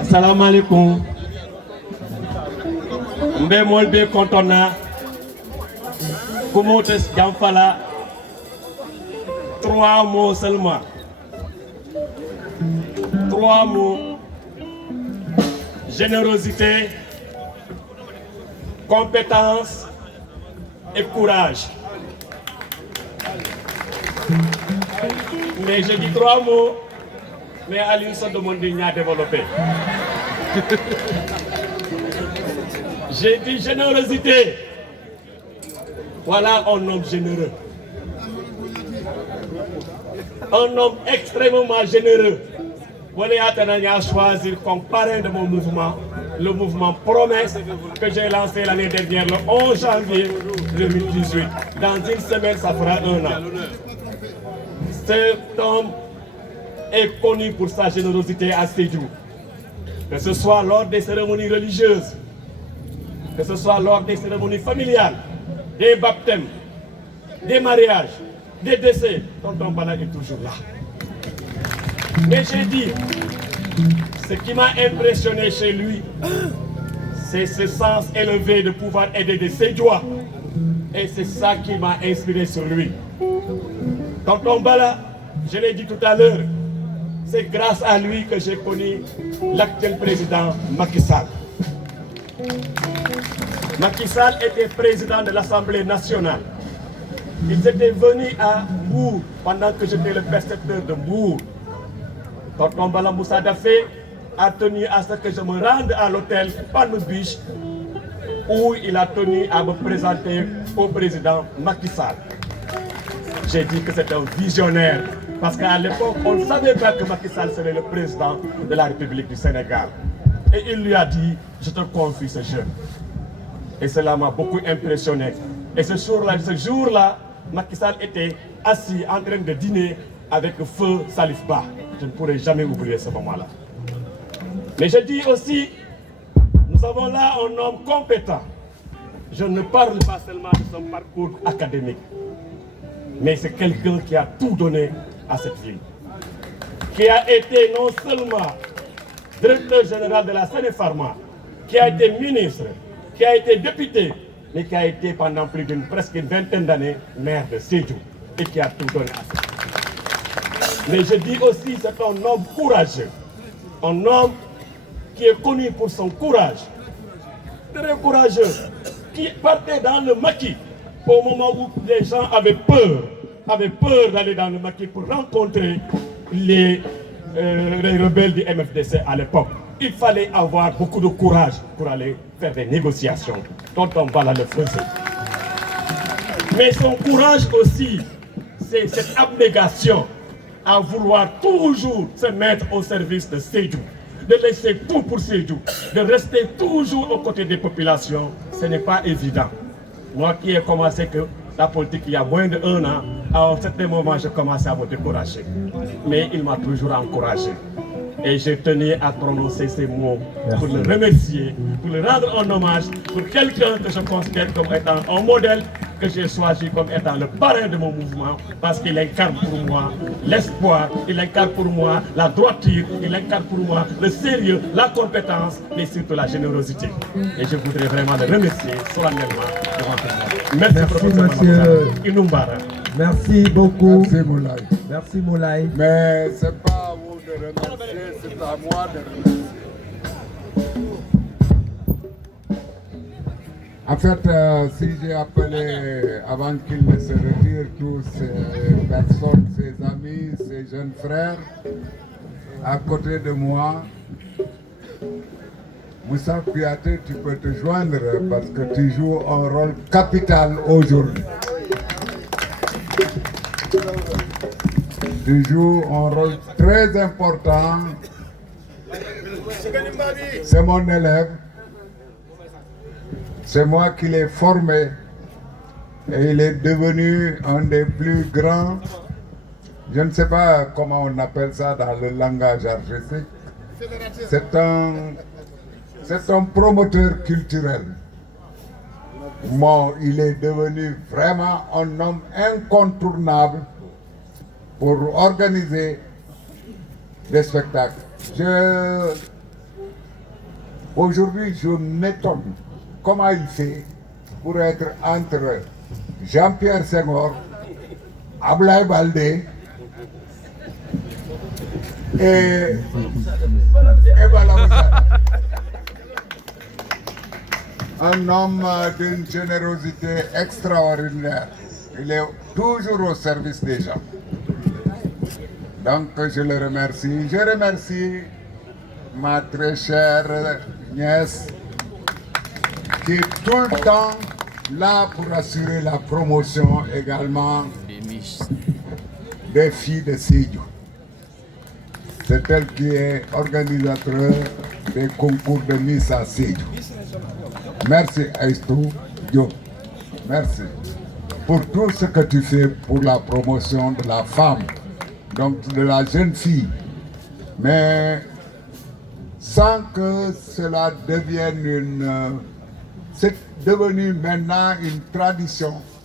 Assalamu alaikum. Mbe molbe kontona. Kumotes Jamfala. 3 mots seulement. 3 mots. Générosité, compétence et courage. Mais je dis 3 mots, mais Aliou se demande de développer. J'ai dit générosité. Voilà un homme généreux. Un homme extrêmement généreux. Voilà, à choisir comme parrain de mon mouvement, le mouvement Promesse que j'ai lancé l'année dernière, le 11 janvier 2018. Dans une semaine, ça fera 1 an. Cet homme est connu pour sa générosité à Sédhiou. Que ce soit lors des cérémonies religieuses, que ce soit lors des cérémonies familiales, des baptêmes, des mariages, des décès, Tonton Bala est toujours là. Mais j'ai dit, ce qui m'a impressionné chez lui, c'est ce sens élevé de pouvoir aider des Sédhiouas. Et c'est ça qui m'a inspiré sur lui. Tonton Bala, je l'ai dit tout à l'heure, c'est grâce à lui que j'ai connu l'actuel président Macky Sall. Macky Sall était président de l'Assemblée nationale. Ils étaient venus à Mbour pendant que j'étais le percepteur de Mbour. Tonton Bala Moussa Dafé a tenu à ce que je me rende à l'hôtel Palme Beach où il a tenu à me présenter au président Macky Sall. J'ai dit que c'était un visionnaire parce qu'à l'époque, on ne savait pas que Macky Sall serait le président de la République du Sénégal. Et il lui a dit, je te confie ce jeune. Et cela m'a beaucoup impressionné. Et ce jour-là, Macky Sall était assis en train de dîner avec feu Salif Ba. Je ne pourrai jamais oublier ce moment-là. Mais je dis aussi, nous avons là un homme compétent. Je ne parle pas seulement de son parcours académique, mais c'est quelqu'un qui a tout donné à cette ville. Qui a été non seulement directeur général de la Séné-Pharma, qui a été ministre, qui a été député, mais qui a été pendant presque une vingtaine d'années maire de Sédhiou et qui a tout donné à cette ville. Mais je dis aussi, c'est un homme courageux, un homme qui est connu pour son courage, très courageux, qui partait dans le maquis au moment où les gens avaient peur d'aller dans le maquis pour rencontrer les rebelles du MFDC à l'époque. Il fallait avoir beaucoup de courage pour aller faire des négociations. Tonton Bala le faisait. Mais son courage aussi, c'est cette abnégation à vouloir toujours se mettre au service de Sédhiou, de laisser tout pour Sédhiou, de rester toujours aux côtés des populations. Ce n'est pas évident. Moi qui ai commencé que la politique il y a moins d'1 an, à un certain moment, je commençais à me décourager. Mais il m'a toujours encouragé. Et je tenais à prononcer ces mots pour le remercier, pour le rendre un hommage pour quelqu'un que je considère comme étant un modèle que j'ai choisi comme étant le parrain de mon mouvement parce qu'il incarne pour moi l'espoir, il incarne pour moi la droiture, il incarne pour moi le sérieux, la compétence, mais surtout la générosité. Et je voudrais vraiment le remercier solennellement devant tout le monde. Merci monsieur Inoumbara. Merci beaucoup. Merci Moulay. Merci Moulay. Mais c'est pas à vous de remercier, c'est à moi de remercier. En fait, si j'ai appelé, avant qu'il ne se retire, tous ces personnes, ses amis, ses jeunes frères, à côté de moi, Moussa Kouyaté, tu peux te joindre parce que tu joues un rôle capital aujourd'hui. Tu joues un rôle très important. C'est mon élève. C'est moi qui l'ai formé et il est devenu un des plus grands, je ne sais pas comment on appelle ça dans le langage artistique, c'est un promoteur culturel. Bon, il est devenu vraiment un homme incontournable pour organiser des spectacles. Aujourd'hui, je m'étonne comment il fait pour être entre Jean-Pierre Senghor, Ablaye Baldé et Bala Moussa. Un homme d'une générosité extraordinaire. Il est toujours au service des gens. Donc je le remercie. Je remercie ma très chère nièce qui est tout le temps là pour assurer la promotion également des filles de Sédhiou. C'est elle qui est organisatrice des concours de Miss à Sédhiou. Merci Aïstou Diop. Merci pour tout ce que tu fais pour la promotion de la femme, donc de la jeune fille. Mais sans que cela devienne c'est devenu maintenant une tradition